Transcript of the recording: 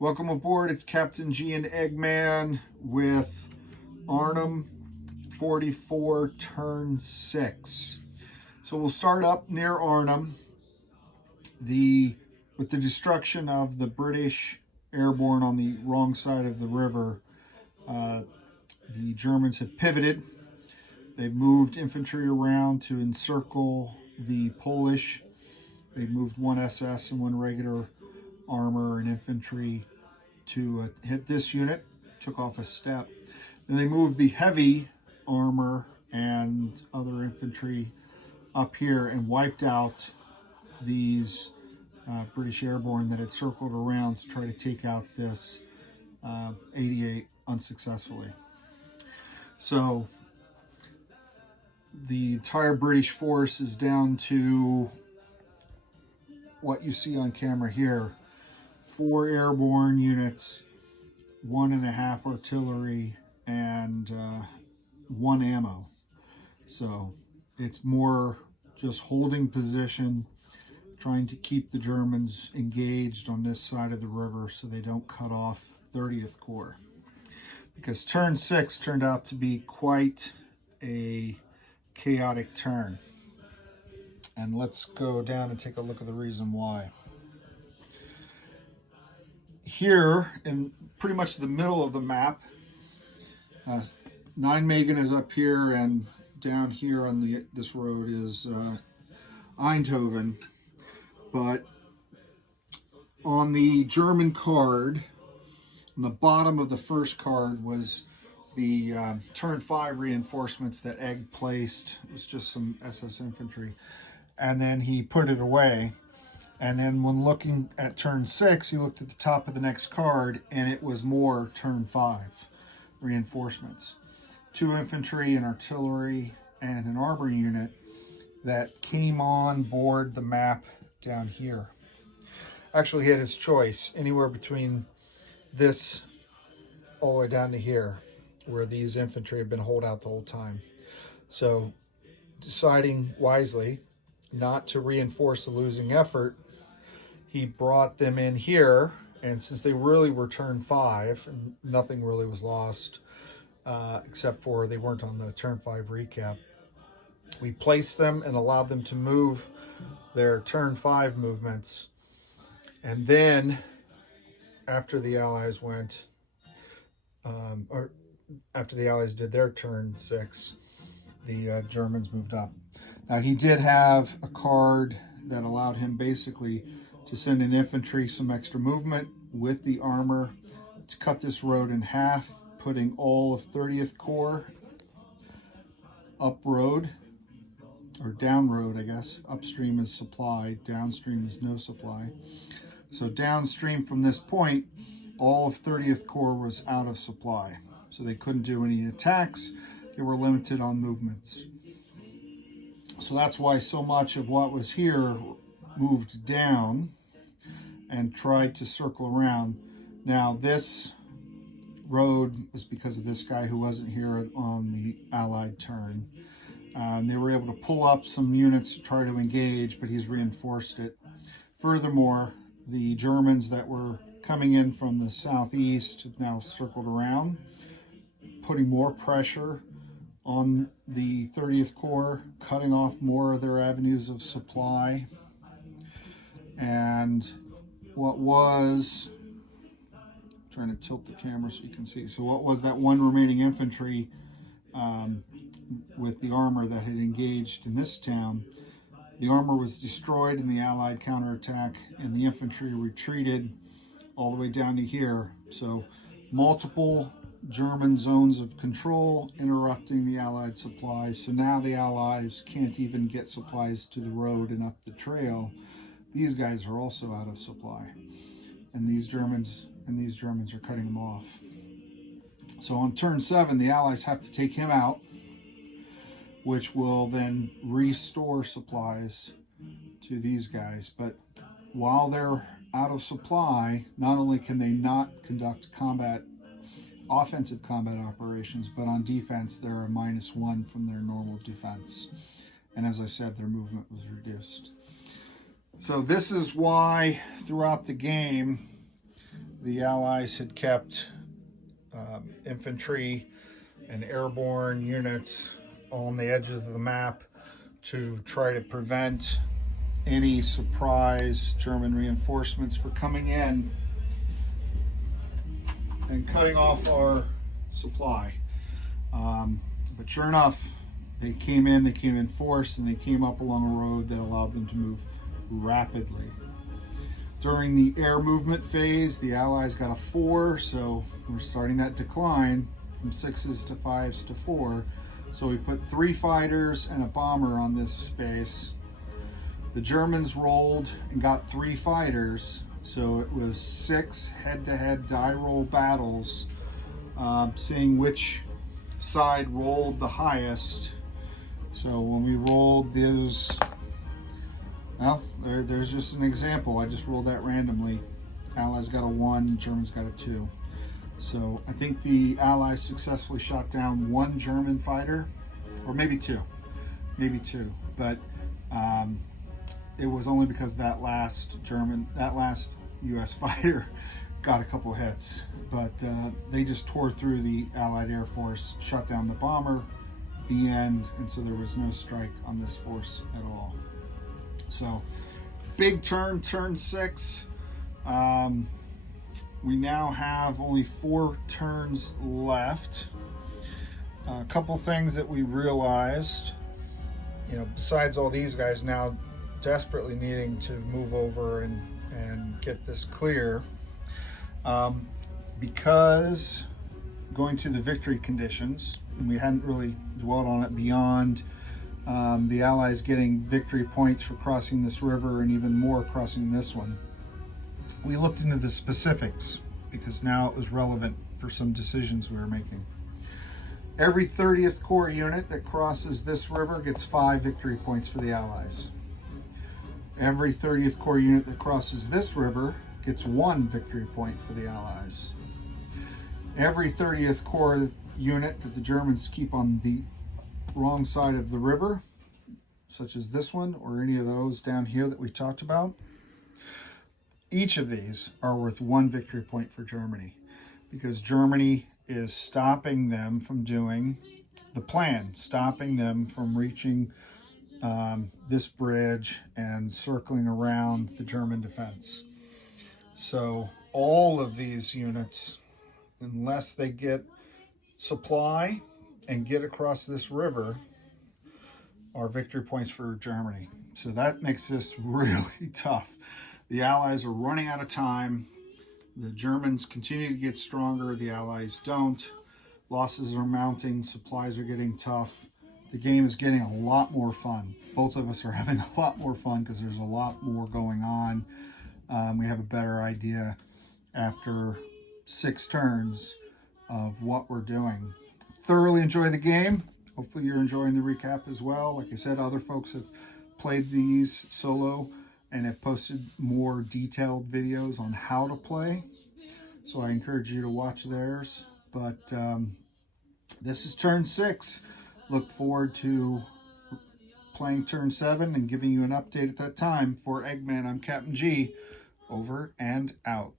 Welcome aboard. It's Captain G and Eggman with Arnhem 44 turn 6. So we'll start up near Arnhem. With the destruction of the British airborne on the wrong side of the river, the Germans have pivoted. They've moved infantry around to encircle the Polish. They've moved one SS and one regular armor and infantry to hit this unit, took off a step. Then they moved the heavy armor and other infantry up here and wiped out these British airborne that had circled around to try to take out this 88 unsuccessfully. So the entire British force is down to what you see on camera here: 4 airborne units, 1.5 artillery, and 1 ammo. So it's more just holding position, trying to keep the Germans engaged on this side of the river so they don't cut off 30th Corps. Because turn 6 turned out to be quite a chaotic turn. And let's go down and take a look at the reason why. Here, in pretty much the middle of the map, Nijmegen is up here, and down here on this road is Eindhoven. But on the German card, on the bottom of the first card was the turn 5 reinforcements that Egg placed. It was just some SS infantry. And then he put it away. And then when looking at turn 6, he looked at the top of the next card, and it was more turn 5 reinforcements. 2 infantry, an artillery, and an armor unit that came on board the map down here. Actually, he had his choice anywhere between this all the way down to here, where these infantry have been holed out the whole time. So deciding wisely not to reinforce the losing effort, he brought them in here, and since they really were turn 5 and nothing really was lost except for they weren't on the turn 5 recap, we placed them and allowed them to move their turn 5 movements. And then after the Allies went, or after the Allies did their turn 6, the Germans moved up. Now, he did have a card that allowed him basically to send in infantry some extra movement with the armor to cut this road in half, putting all of 30th Corps up road, or down road, I guess. Upstream is supply, downstream is no supply. So downstream from this point, all of 30th Corps was out of supply. So they couldn't do any attacks. They were limited on movements. So that's why so much of what was here moved down and tried to circle around. Now this road was because of this guy who wasn't here on the Allied turn. They were able to pull up some units to try to engage, but he's reinforced it. Furthermore, the Germans that were coming in from the southeast have now circled around, putting more pressure on the 30th Corps, cutting off more of their avenues of supply. And what was, trying to tilt the camera so you can see, so what was that one remaining infantry with the armor that had engaged in this town? The armor was destroyed in the Allied counterattack, and the infantry retreated all the way down to here. So multiple German zones of control interrupting the Allied supplies. So now the Allies can't even get supplies to the road and up the trail. These guys are also out of supply, and these Germans are cutting them off. So on turn 7, the Allies have to take him out, which will then restore supplies to these guys. But while they're out of supply, not only can they not conduct offensive combat operations, but on defense, they're a -1 from their normal defense. And as I said, their movement was reduced. So this is why throughout the game, the Allies had kept infantry and airborne units on the edges of the map to try to prevent any surprise German reinforcements for coming in and cutting off our supply. But sure enough, they came in force, and they came up along a road that allowed them to move rapidly. During the air movement phase, the Allies got a 4, so we're starting that decline from 6s to 5s to 4. So we put 3 fighters and a bomber on this space. The Germans rolled and got 3 fighters, so it was 6 head-to-head die roll battles, seeing which side rolled the highest. So when we rolled those, well, there's just an example. I just rolled that randomly. Allies got a 1, Germans got a 2. So I think the Allies successfully shot down 1 German fighter, or maybe 2, but it was only because that last U.S. fighter got a couple hits. But they just tore through the Allied Air Force, shut down the bomber, the end, and so there was no strike on this force at all. So big turn 6. We now have only 4 turns left. A couple things that we realized, besides all these guys now desperately needing to move over and get this clear, because going to the victory conditions, and we hadn't really dwelt on it beyond the Allies getting victory points for crossing this river and even more crossing this one. We looked into the specifics because now it was relevant for some decisions we were making. Every 30th Corps unit that crosses this river gets 5 victory points for the Allies. Every 30th Corps unit that crosses this river gets 1 victory point for the Allies. Every 30th Corps unit that the Germans keep on the wrong side of the river, such as this one or any of those down here that we talked about, each of these are worth 1 victory point for Germany, because Germany is stopping them from doing the plan, stopping them from reaching this bridge and circling around the German defense. So all of these units, unless they get supply and get across this river, are victory points for Germany. So that makes this really tough. The Allies are running out of time. The Germans continue to get stronger. The Allies don't. Losses are mounting. Supplies are getting tough. The game is getting a lot more fun. Both of us are having a lot more fun because there's a lot more going on. We have a better idea after 6 turns of what we're doing. Thoroughly enjoy the game. Hopefully you're enjoying the recap as well. Like I said, other folks have played these solo and have posted more detailed videos on how to play. So I encourage you to watch theirs. But this is turn 6. Look forward to playing turn 7 and giving you an update at that time. For Eggman, I'm Captain G. Over and out.